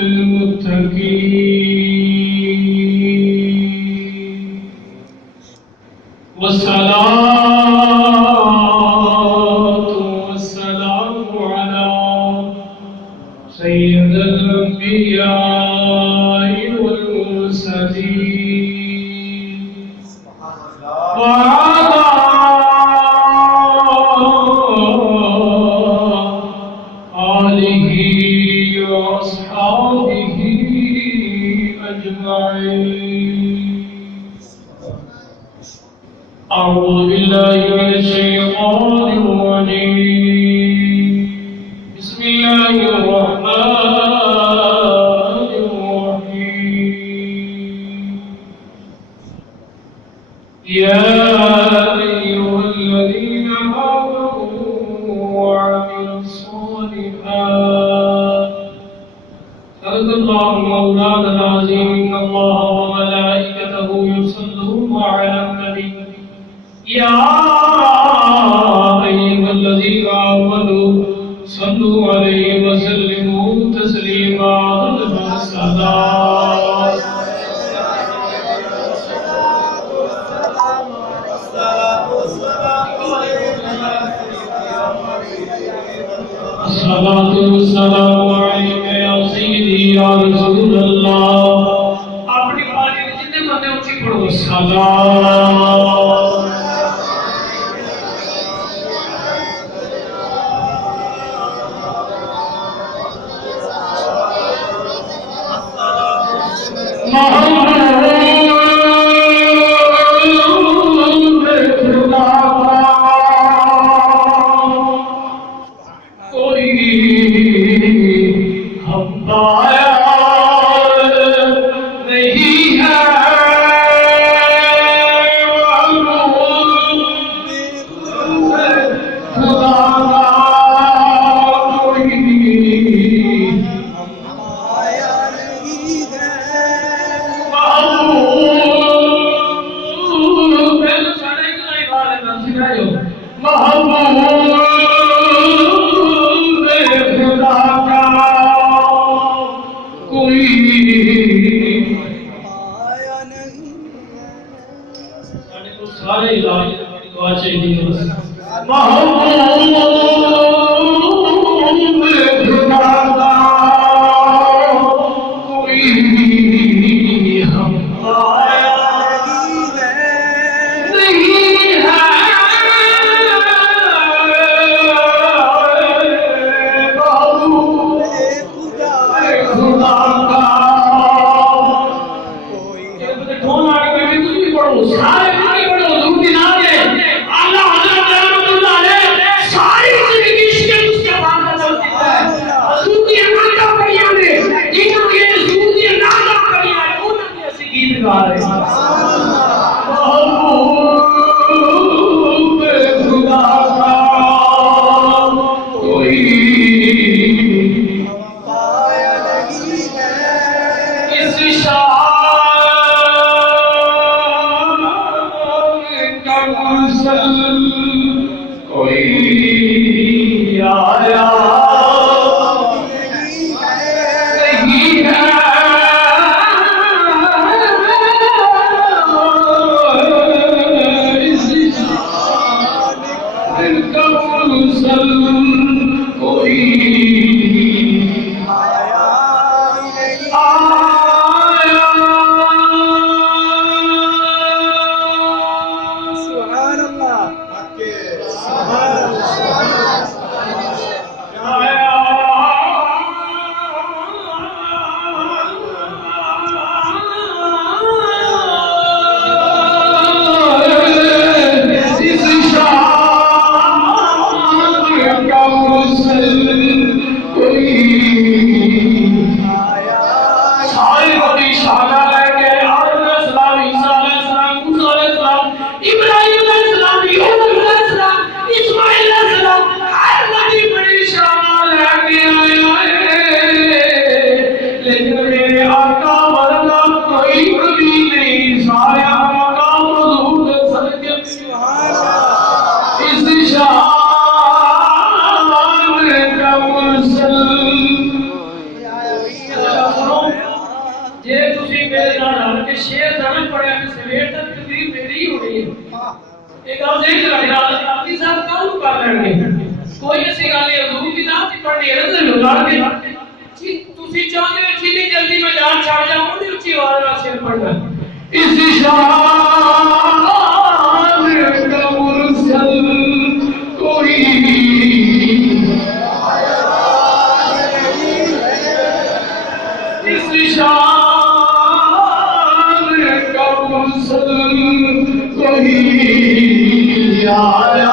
للمتقين والصلاة والسلام على سيد الأنبياء والمرسلين وعلى آله وأصحابه أجمعين. أعوذ بالله من الشيطان الرجيم. بسم الله الرحمن الرحيم. يا أيها الذين آمنوا وعملوا الصالحات صدق الله مولانا العظيم. إن الله وملائكته يصلون على النبي يا أيها الذين آمنوا صلوا عليه وسلموا تسليما. الصلاة والسلام عليك يا سيدي يا رسول الله. اپنی بات جتنے بندے اچھی پڑھو سلام. جے تسی میرے نال رل کے شعر نہ پڑھیا تے سویر تک تقریر میری ہی ہونی ہے ایک گل ذہن چ رکھنا حافظ صاحب کل کر لیں گے کوئی ایسی گل نہیں حضور کی ذات کی پڑھنی ہے نا لگا کے تسی چاہتے ہو جتنی جلدی میں جان چھڑ جاؤں اونی اونچی آواز نال شعر پڑھنا اس شان کا مرسل کوئی اس شان کا مرسل کوئی آیا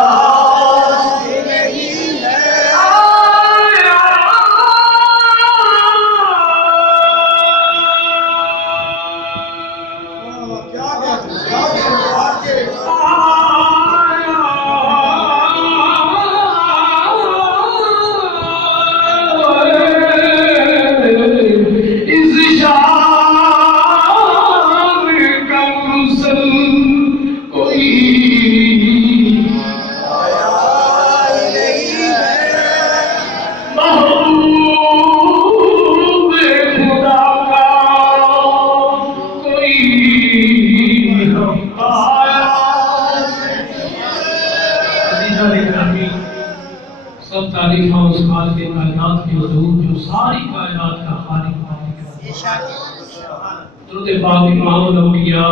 امام الانبیاء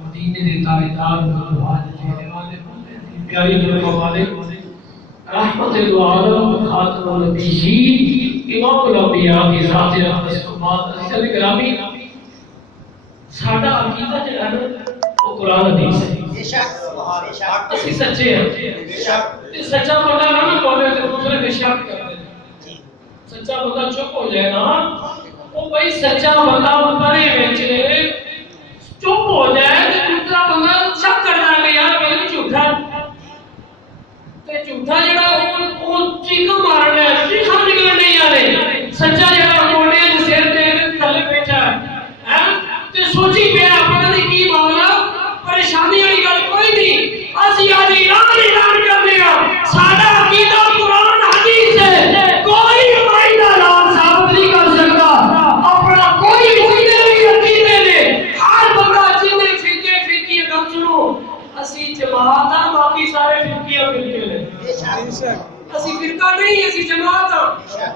مدینے دے تاجدار متواضع چہرے والے پیاری جلوہ والے رحمت العالم خاتم النبیین امام الانبیاء کی ذات اقدس کو بات عزیز گرامی ساڈا عقیدہ جڑا ہے وہ قرآن حدیث ہے بے شک اسی سچے ہیں بے شک سچا بندہ نہ بولے تو دوسرے بے شک کرتے سچا بندہ چپ ہو جائے نا وہ بھائی سچا بندہ پرے وچ چپ ہو جائے تے دوسرا بندہ شک کرنا کہ یار میں جھوٹا تے جھوٹا جڑا وہ چیخ مارنا ہے چیخ نکلنے نہیں آ رہے سچا جڑا موڑے دے سر تے تھلے بیٹھا ہے تے سوچی پیا پتہ نہیں کی معاملہ پریشانی والی گل کوئی نہیں اسی اج اعلان کرنے ہاں ساڈا عقیدہ قرآن حدیث ہے کوئی مائی دا اعلان ثابت نہیں کر سکتا اپنا کوئی عقیدے نہیں عقیدے نے ہر بندہ جنے فرقے گل سنو اسی جماعت ہاں باقی سارے فرقے نے اسی فرقہ نہیں اسی جماعت ہاں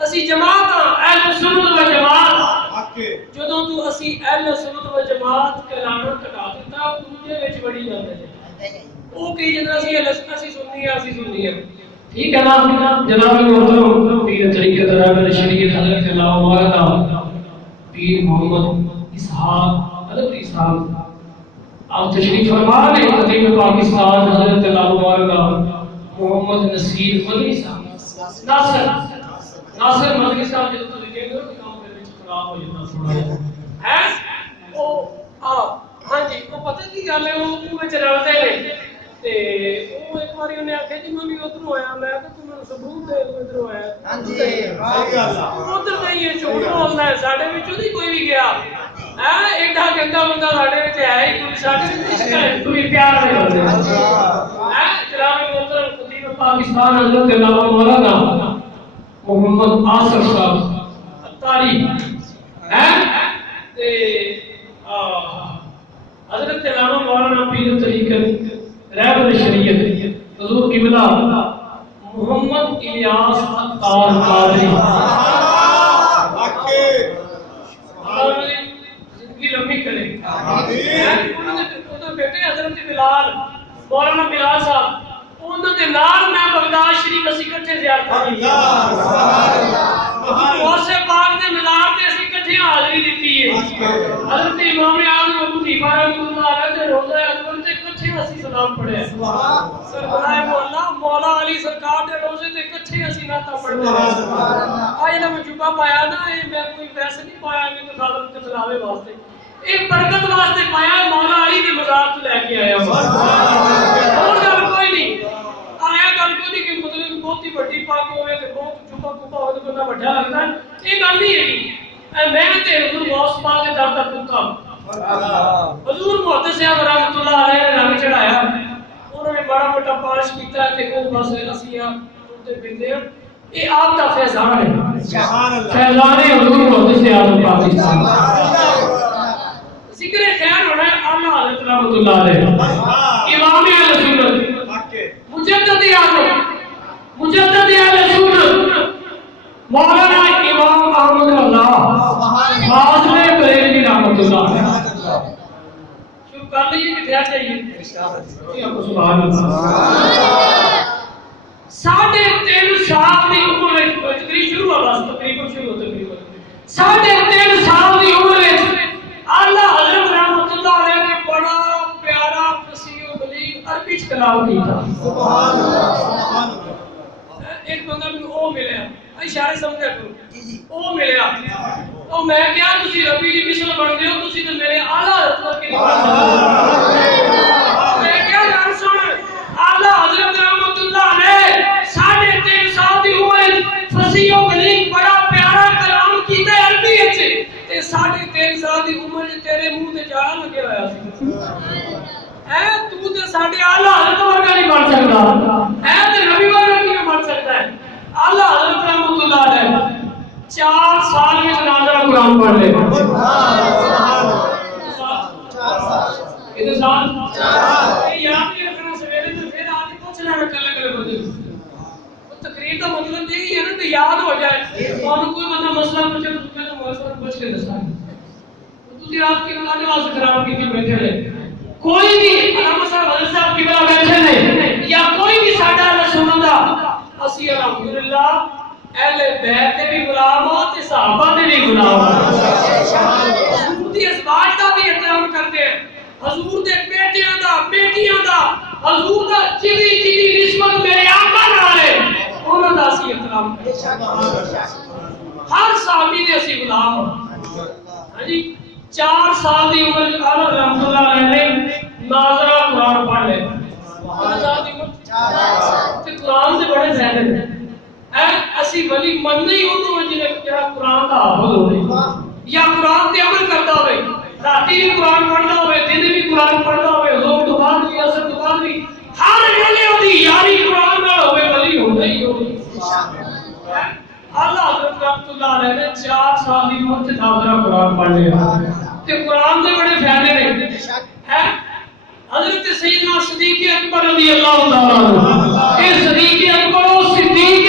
اسی جماعت ہاں اہل سنت و جماعت جدوں تو اسی اہل سنت و جماعت کلانا کٹا دیتا دوجے وچ بڑی جاندے نے او کہ جدوں اسی سنی ہے ٹھیک ہے نا جناب محترم پیر طریقت راغب شریعت حضرت اللہ مولانا پیر محمد اسحاق حضرت اسحاق آپ تشریف فرما رہے خطیب پاکستان حضرت اللہ مولانا محمد نصیر مدنی صاحب ناصر مدنی صاحب جب تو لکھیں گے کہ کام میرے خراب ہو جاتا تھوڑا ہے او ہاں جی وہ پتہ کی گل ہے وہ میں چلاتے ہیں تے او ایک بار انہیں آکھیا جی میں بھی ادھر ہویا میں کہ تم ثبوت دے ادھر ہویا ہاں جی ادھر نہیں یہ جھوٹ بولنا ہے ساڈے وچوں نہیں کوئی بھی گیا ہے ایڈا گندا بندہ ساڈے وچ ہے ہی کوئی ساڈے وچ عشق ہے کوئی پیار نہیں کردا ہے جناب محترم خطیب پاکستان حضرت علامہ مولانا محمد آصف صاحب اتاری ہے تے حضرت علامہ مولانا پیر طریقت راغب شریعت حضور قبلہ محمد الیاس عطار قادری زندگی لمبی کرے انہوں نے بیٹے حضرت بلال مولانا بلال صاحب انہوں نے نال میں بغداد شریف اسی کٹھے زیارت کی غوث پاک دے مزار تے اسی کٹھے حاضری دتی ہے حضرت امام اعظم ابو حنیفہ رحمۃ اللہ علیہ دے روضہ اکبر تے کٹھے اسی سلام پڑھے سربراہ مولا مولا علی سرکار دے روضے تے کٹھے اسی نعتاں پڑھے آج دا میں جبہ پایا نا یہ میں کوئی ویسے نہیں پایا کہ خالق تے خلاوے واسطے ایک برکت واسطے پایا مولا علی دے مزار تو لے کے آیا اور گل کوئی نہیں آیا گل کوئی نہیں کہ مطلب بہت ہی بڑی پاک ہوئے تے بہت چپا کپا ہوئے تے بندہ بڑھا لگتا ہے یہ گل نہیں ہے میں تے حضور غوث پاک دے در تک پہنچا حضور محدث صاحب رحمۃ اللہ علیہ نے رنگ چڑھایا انہوں نے بڑا موٹا پالش کیتا ہے تے وہ بس اسی تے پھردے ہیں یہ آپ دا فیضان ہے سبحان اللہ فیضان حضور محدث صاحب پاکستان ذکر خیر ہونا ہے اعلیٰ حضرت رحمۃ اللہ علیہ امام اہل سنت مجدد اعظم مجدد اہل سنت مولانا امام احمد اللہ فاضل بریلوی رحمۃ اللہ علیہ شروع کر لیجیے کہ ٹھہر جائیے سبحان اللہ 3.5 سال کی عمر میں تقریر شروع ہوا تقریباً 3.5 سال کی عمر میں اعلیٰ حضرت رحمۃ اللہ علیہ نے بڑا پیارا فصیح و بلیغ عربی کلام کیا سبحان اللہ ایک بندہ میں او ملیا اشارے سمجھا کرو او ملیا او میں کیا تسی ربی دی مثل بن گئے ہو تسی تے میرے اعلیٰ حضرت کے میں کیا گل سن اعلیٰ حضرت رحمۃ اللہ علیہ 3.5 سال کی عمر فصیح و بلیغ بڑا پیارا کلام کیتا ہے عربی وچ تے 3.5 سال کی عمر تیرے منہ تے جاڑا لگیا ہوا سی اے تو تے ساڈے اعلیٰ حضرت ورگا نہیں بن سکدا اے تے نبی ورگا کیویں بن سکدا ہے اعلیٰ حضرت رحمۃ اللہ علیہ 4 سال میں ناظرہ قرآن پڑھ لے کتنے سال 4 یاد نہیں رکھنا سویرے تو پھر آج پوچھ لینا کل بندے تقریر کا مطلب یہی ہے نا کہ یاد ہو جائے اور کوئی بندہ مسئلہ پوچھے تو تمہیں تو مسئلہ پوچھ کے دسا تسی آپ کی بلانے واسطے خراب کی بیٹھے رہے کوئی بھی علامہ صاحب حضرت صاحب کی بلا بیٹھے رہے یا کوئی بھی ساڈا اللہ سنندا اسی الحمدللہ اہل بیت دے بھی غلام ہو تے صحابہ دے بھی غلام ہو حضور دی ازواج دا بھی احترام کرتے ہیں حضور دے بیٹیاں دا حضور دا جدی نسبت میرے آقا نال ہے انہاں دا اسی احترام کرتے ہیں ہر صحابی دے اسی غلام ہو ہاں جی 4 سال دی عمر وچ اعلیٰ رحمۃ اللہ علیہ نے ناظرہ قرآن پڑھ لے 4 سال دی عمر تے قرآن دے بڑے فائدے نے اے اسی ولی مننے ہی اودوں جڑا قرآن دا حافظ ہوے یا قرآن تے عمل کردا ہوے راتی بھی قرآن پڑھدا ہوے دن بھی قرآن پڑھدا ہوے لوگ تو بعد بھی اثر تو بعد بھی ہر ویلے اودی یاری قرآن نال ہوے ولی ہوندا ہی ہوے اعلیٰ حضرت رحمۃ اللہ علیہ نے 4 سال کی عمر سے ناظرہ قرآن پڑھ لیا تے قرآن دے بڑے فائدے نے ہیں حضرت سیدنا صدیق اکبر رضی اللہ تعالی عنہ اے صدیق اکبر و صدیق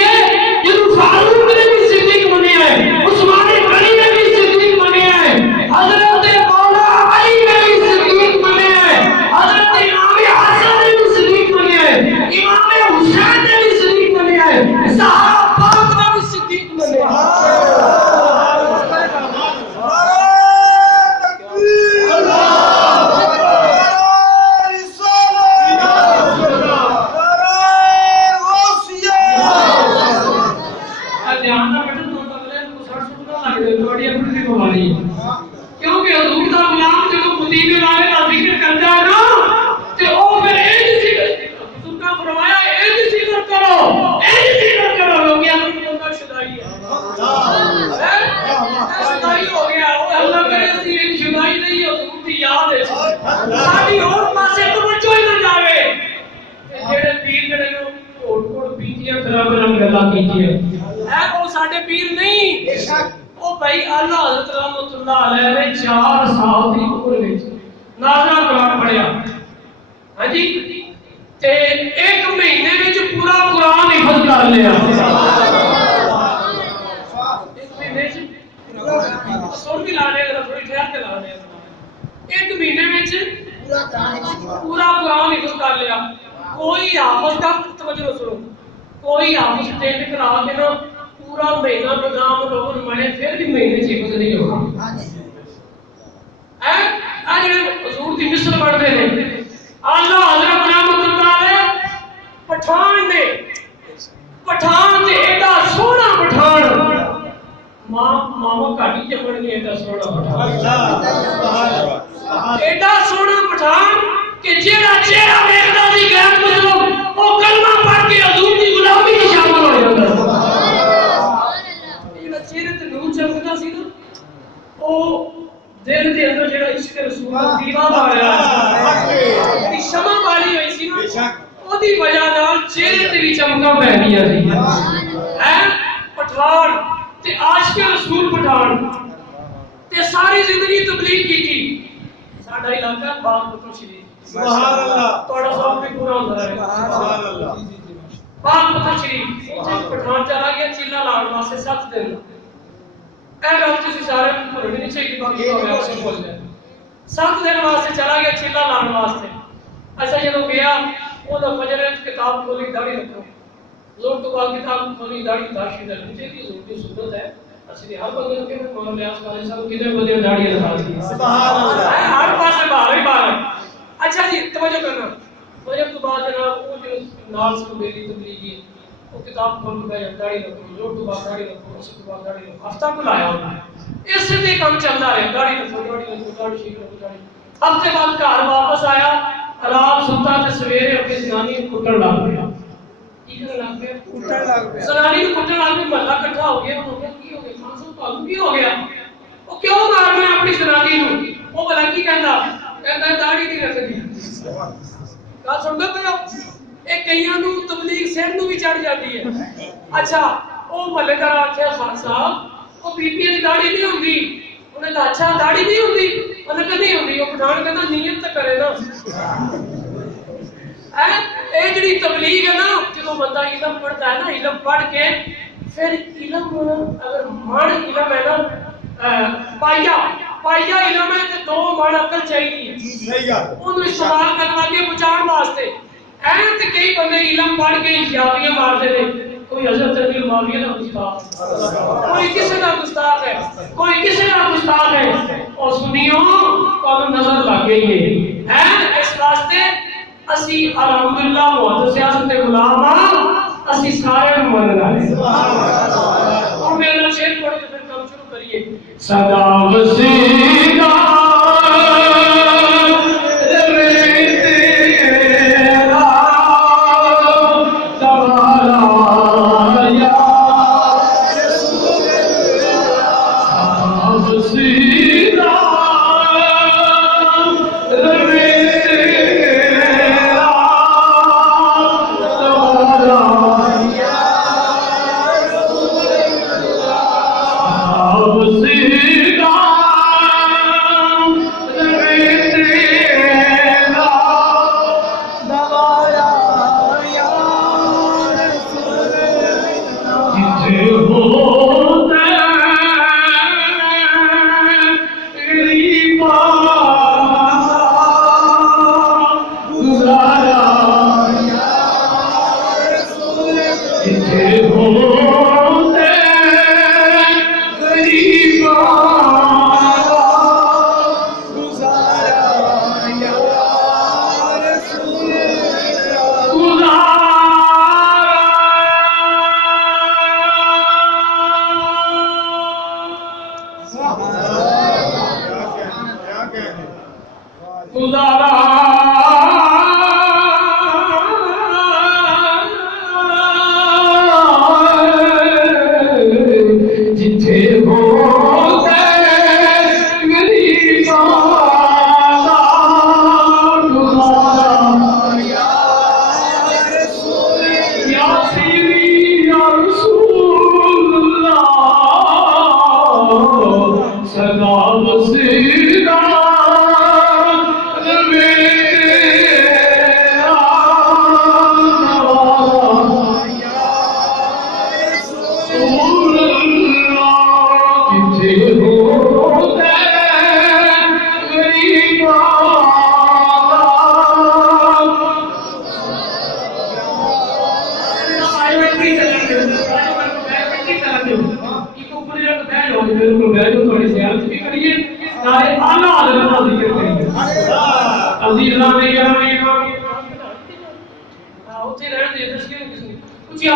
جنوں فاروق نے بھی صدیق منیا ہے عثمان غنی نے بھی صدیق منیا ہے حضرت مولا علی نے بھی صدیق منیا ہے حضرت امام حسن نے بھی صدیق منیا ہے امام حسین نے بھی صدیق منیا ہے صحابہ پاک نے بھی صدیق منیا ہے کیونکہ حضور دا غلام جب مدینے والے دا ذکر کرتا ہے نا تے او پھر حضور کا فرمایا ذکر کرو لوگ یا کوئی شدائی ہے شدائی ہو گیا اللہ کرے اسی ایک شدائی نہیں حضور دی یاد ہے ساڈی اور پاسے توجہ ہی نہ جاوے جڑے پیر جڑے کوٹ بیتیاں خراب گلاں کیتیاں اے او ساڈے پیر نہیں بے شک او بھائی اعلیٰ حضرت رحمۃ اللہ علیہ نے 4 سال کی عمر وچ ناظرہ قرآن پڑھیا ہاں جی تے 1 مہینے وچ پورا قرآن حفظ کر لیا 1 مہینے وچ سن بھی لانے تھوڑی ٹھہر کے لانے 1 مہینے وچ پورا قرآن حفظ کر لیا کوئی حافظ کا توجہ سنو کوئی حافظ ٹینڈ کرا کے نا پورا مہینہ بادام لوگوں مڑے پھر بھی مہینے چیک نہیں ہوگا اے حضور دی مثل پڑھتے ہیں اعلیٰ حضرت رحمۃ اللہ علیہ پٹھان تے ایڈا سونا پٹھان ماما کاٹی چپڑ نہیں ایڈا سونا پٹھان ایڈا سونا پٹھان کہ جیڑا چہرہ ویکھدا سی غیر مسلم او کلمہ پڑھ کے حضور دی غلامی میں شامل ہو جاندا چہرے تے نور چمکدا سی نا او دل دے اندر جڑا عشق رسول دا دیوا باریا دی شمع والی ہوئی سی نا او دی وجہ نال چہرے تے بھی چمکاں پہ گئیاں سی پٹھان تے عاشق رسول پٹھان ساری زندگی تبلیغ کی تھی ساڈا علاقہ باغ پتر شریف سبحان اللہ تھوڑا سوال بھی پورا ہوتا ہے سبحان اللہ باغ پتر شریف پٹھان چلا گیا چیلا لاؤن واسطے 7 دن اے گل تسی سارے بھولنی نہیں چاہیے باقی تو میں بول دیا 7 دن واسطے چلا گیا چیلا لاؤن واسطے اچھا جدوں گیا وہ فجر کتاب کھولی داڑھی رکھو زور تو بعد کتاب کھولی داڑھی تاشی در نیچے کی زور کی صورت ہے اسی ہر بندے کے مولا لیاس والے صاحب کتنے بندے داڑھی لگا دی سبحان اللہ ہر پاسے باہر ہی باہر اچھا جی توجہ کرنا فجر تو بعد جناب وہ جو نال سے میری تبلیغی وہ کتاب کھول کے بیٹھ داڑھی رکھو زور تو بعد داڑھی رکھو اس کے بعد داڑھی رکھو ہفتہ کو لایا انہوں نے اس سے کام چلتا رہا داڑھی رکھو داڑھی شیک رکھو داڑھی ہفتے بعد گھر واپس آیا رات ستا تے سویرے اپنی زنانی کو کٹن لگ گیا کی کرن لگ گیا کٹن لگ گیا زنانی کو کٹن لگ گیا محلہ اکٹھا ہو گیا انہوں نے کی ہو گیا خان صاحب تعلق کی ہو گیا وہ کیوں مارنا ہے اپنی زنانی کو وہ بھلا کی کہندا داڑھی نہیں رکھدی گل سندا پیا اے کئیاں نو تبلیغ سر نو بھی چڑھ جاتی ہے اچھا وہ محلے دار آکھیا خان صاحب وہ بی بی دی داڑھی نہیں ہوندی انہیں کہا اچھا داڑھی نہیں ہوندی انہیں کہا نہیں ہوندی وہ پٹھان کہتا نیت تو کرے نا اے جڑی تبلیغ ہے نا جدوں بندہ علم پڑھتا ہے نا علم پڑھ کے پھر علم اگر من علم ہے نا پائیا علم ہے کہ 2 من عقل چاہیے صحیح گل انہوں استعمال کرنا کے بچان واسطے اے تے کئی بندے علم پڑھ کے یاویاں مارتے نے کوئی حضرت علی معاویہ کا گستاخ کوئی کسی کا گستاخ ہے کوئی کسی کا گستاخ ہے اور سنیو تو نظر لگ گئی ہے اس واسطے اسی الحمدللہ محدث سیاست کے غلام اسی سارے مان رہے سبحان اللہ اور میرا شعر پڑھ کے پھر کام شروع کریے صدا وسیلہ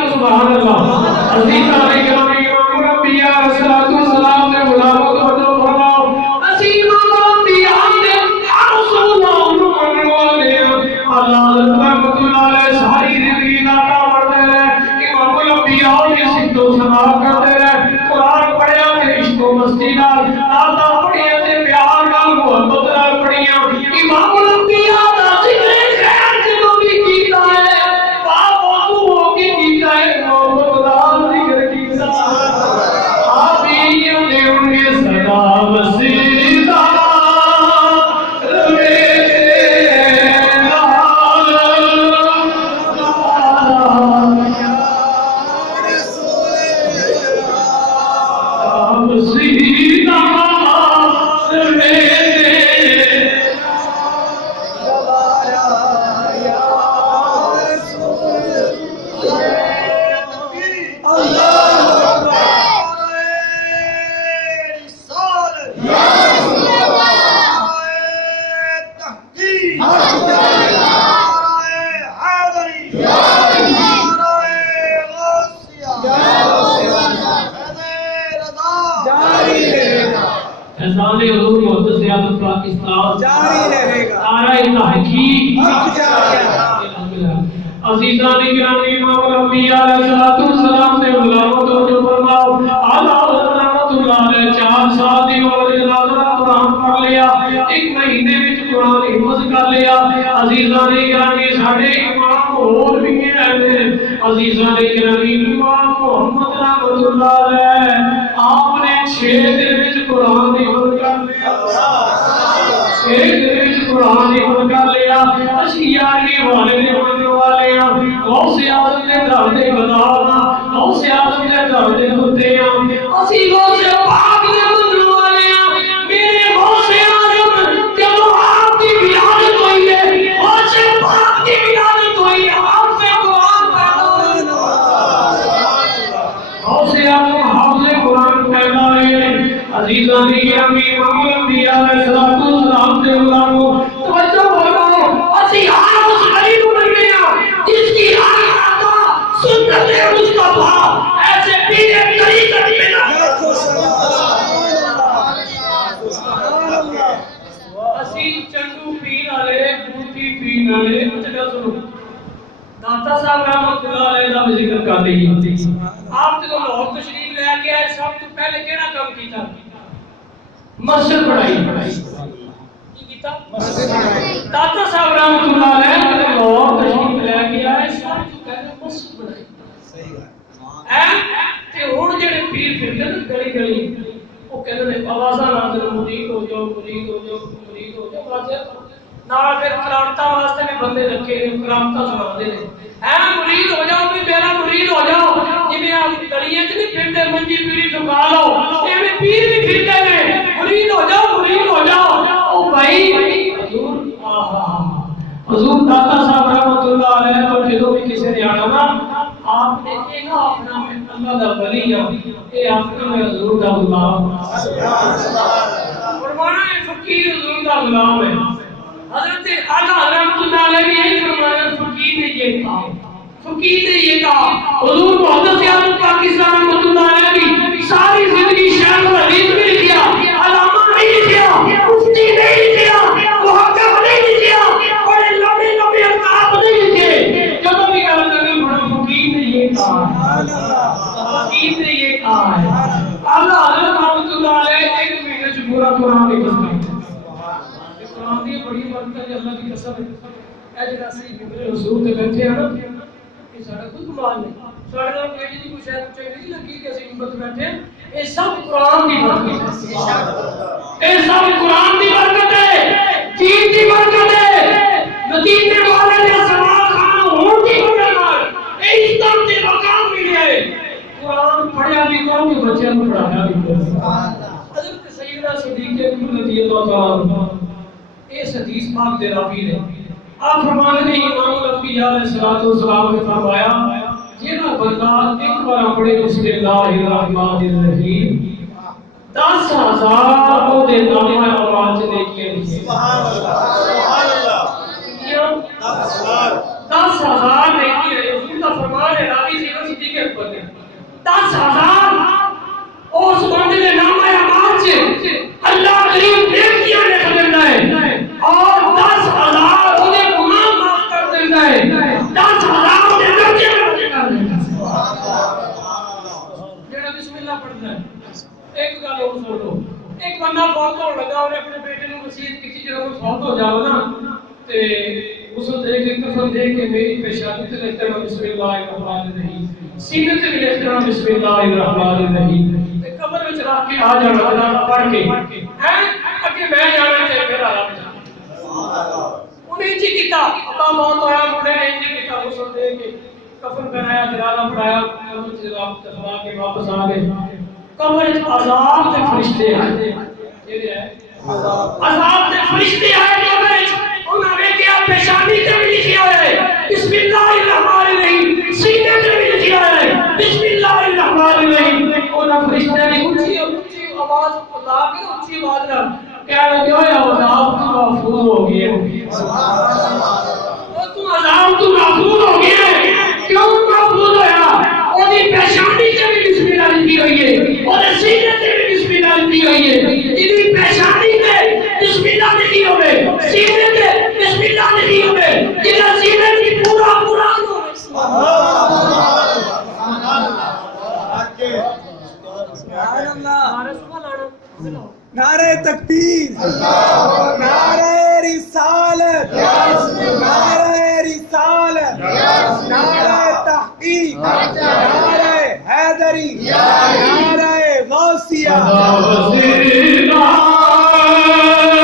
سبحان اللہ عزیز علیہ السلام ربی یا رسول السلام نے غلاموں کو جو فرماؤ عظیم انبیاء نے رسول اللہ والے اللہ رحمت اللہ علیہ ساری زندگی ناکا پڑھتے رہے امام الانبیاء کی صفت و ثنا کرتے رہے قرآن پڑھیا کہ عشق و مستی نال آتا پڑھیا تے پیار نال محبت نال پڑھیا امام الانبیاء دا ذکر خیر جدوں بھی کیتا ہے صدا وسیع سیدھا رے فیضان حضور محدث عالم پاکستان جاری رہے گا، نعرہ تحقیق حق جاری رہے گا۔ عزیزان گرامی امام الانبیاء علیہ الصلوۃ والسلام سے ملامت و جو فرماؤ اعلیٰ رحمت اللہ علیہ 4 سال دی عمر جنازہ قرآن پڑھ لیا، 1 مہینے وچ قرآن حفظ کر لیا۔ عزیزان گرامی ساڈے امام اور بھی ہیں، عزیزان گرامی امام محمد رحمت اللہ علیہ آپ نے 6 دن وچ قرآن حفظ کر لیا، 6 دن وچ قرآن حفظ کر لیا۔ اسی یاری والے نے والے غوث اعظم دے در دے بنانا، غوث اعظم دے در دے ہوتے ہیں، اسی غوث پاک دے بننے والے ہیں۔ میرے غوث اعظم جب آپ کی ولادت ہوئی ہے، غوث پاک کی ولادت ہوئی ہے، آپ سے قرآن پیدا ہوا، غوث اعظم حافظ قرآن پیدا ہوئے۔ عزیزان گرامی امام الانبیاء علیہ الصلوۃ والسلام سے ملامو توجہ فرماؤ، اسی آپ اس غریب جس کی آقا سنت مصطفیٰ ایسے پیرے طریقت ملا۔ اسی چنڈو پیر والے بوٹی پیر والے چلو سنو داتا صاحب رحمت اللہ علیہ دا ذکر کر دیں۔ آپ جب لاہور تشریف لے کے آئے سب تو پہلے کیڑا کام کیتا؟ مسجد بنائی۔ کی کیتا؟ مسجد بنائی۔ داتا صاحب رحمت اللہ علیہ لاہور تشریف لے کے آئے سب تو پہلے مسجد بنائی۔ صحیح ہے تے ہن جڑے پیر پھردے نا گلی گلی وہ کہندے نے آوازاں لا دے مرید ہو جاؤ مرید ہو جاؤ مرید ہو جاؤ، بس نال پھر کرامتاں واسطے بھی بندے رکھے نے، کرامتاں سنا دے نے، ہے مرید ہو جاؤ بھی میرا مرید ہو جاؤ۔ جویں آپ گلیاں وچ نہیں پھردے منجی پیڑی ٹھکا لو، ایویں پیر بھی پھردے نے مرید ہو جاؤ مرید ہو جاؤ۔ او بھائی حضور حضور داتا صاحب رحمت اللہ علیہ کو جدوں بھی کسی نے آنا نا آپ نے کہنا اپنا میں اللہ دا ولی ہوں، اے اپنا میں حضور دا غلام فرمانا ہے، فقیر حضور دا غلام ہے۔ حضرت اعلیٰ رحمت اللہ علیہ نے یہ فرمایا، فقیر نے یہ کہا، فقیر نے یہ کہا، حضور محدث عالم پاکستان رحمت اللہ علیہ کی ساری زندگی شیخ الحدیث میں لکھیا، علامہ نہیں لکھیا، مفتی نہیں لکھیا، محقق نہیں لکھیا، بڑے لمبے لمبے القاب نہیں لکھے۔ جب بھی کہا کہ فقیر نے یہ کہا، فقیر نے یہ کہا ہے۔ اعلیٰ حضرت رحمت اللہ علیہ 1 مہینے سے پورا قرآن حفظ کرتے ہیں۔ قرآن دی بڑی برکت ہے، اللہ کی قسم ہے۔ اے جڑا سی ممبر حضور تے بیٹھے ہیں نا، یہ سارا کوئی کمال نہیں، سارے نال کوئی جی کوئی شاید چاہیے نہیں لگی کہ اسی امت بیٹھے ہیں، یہ سب قرآن دی برکت ہے، یہ سب قرآن دی برکت ہے، دین دی برکت ہے، نتیجے والے نے سوال خان ہون دی وجہ نال اے اسلام دے مقام ملے۔ قرآن پڑھیا بھی کرو کہ بچیاں کو پڑھایا بھی کرو۔ حضرت سیدنا صدیق اکبر رضی اللہ تعالیٰ اس حدیث پاک دے راوی نے آپ فرماتے ہیں، امام الانبیاء علیہ الصلوۃ والسلام نے فرمایا، جہاں بندہ ایک بار پڑھے بسم اللہ الرحمن الرحیم 10,000 او دے نام اعمال چ نیکیاں لکھیں۔ سبحان اللہ سبحان اللہ، 10,000 نیکیاں ہیں۔ حضور کا فرمان ہے، راوی سے صدیق اکبر نے 10,000 اس بندے دے نام اعمال چ اللہ کریم نیکیاں لکھ دیندا ہے اور 10,000 او دے گناہ معاف کر دیندا ہے، 10,000 دے درجے میں کر دیندا ہے۔ سبحان اللہ، جڑا بسم اللہ پڑھدا ہے۔ ایک گل اور سن لو، ایک بندہ فوت ہون لگا، انہیں اپنے بیٹے نوں وصیت کیتی جب وہ فوت ہو جاوے نا تے اس نے دے کے کفن دے کے میری پیشانی تے لکھ دینا بسم اللہ الرحمن الرحیم، سینے تے بھی لکھ دینا بسم اللہ الرحمن الرحیم، تے قبر وچ رکھ کے آ جانا جنازہ پڑھ کے ہیں اگے میں جانا تے پھر آرام جانا۔ سبحان اللہ، انہیں جی کیتا، اللہ موت ہویا منڈے نے جی کیتا، غسل دے کے کفن پہنایا، جنازہ پڑھایا، قبر سے دفنا کے واپس آ گئے۔ قبر عذاب دے فرشتے ہیں عذاب دے فرشتے ہیں قبر انہاں نے کیا پیشانی تے بھی لکھیا ہے بسم اللہ الرحمن الرحیم سینے تے بھی لکھیا ہے بسم اللہ الرحمن الرحیم انہاں فرشتے نے اونچی آواز خدا کی اونچی آواز نال کہنے لگے ہوئے عذاب تو محفوظ ہو گئے تو عذاب تو محفوظ ہو گئے کیوں محفوظ ہویا اودی پیشانی تے بھی بسم اللہ لکھی ہوئی ہے اور سینے تے بھی بسم اللہ لکھی ہوئی ہے جدی پیشانی تے بسم اللہ لکھی ہوئے سینے تے بسم اللہ لکھی ہوئے جدی سینے کی پورا قرآن ہوئے سبحان اللہ نعرہ تکبیر نعرہ رسالت نعرہ رسالت نعرہ تحقیق نعرہ حیدری نعرہ غوثیہ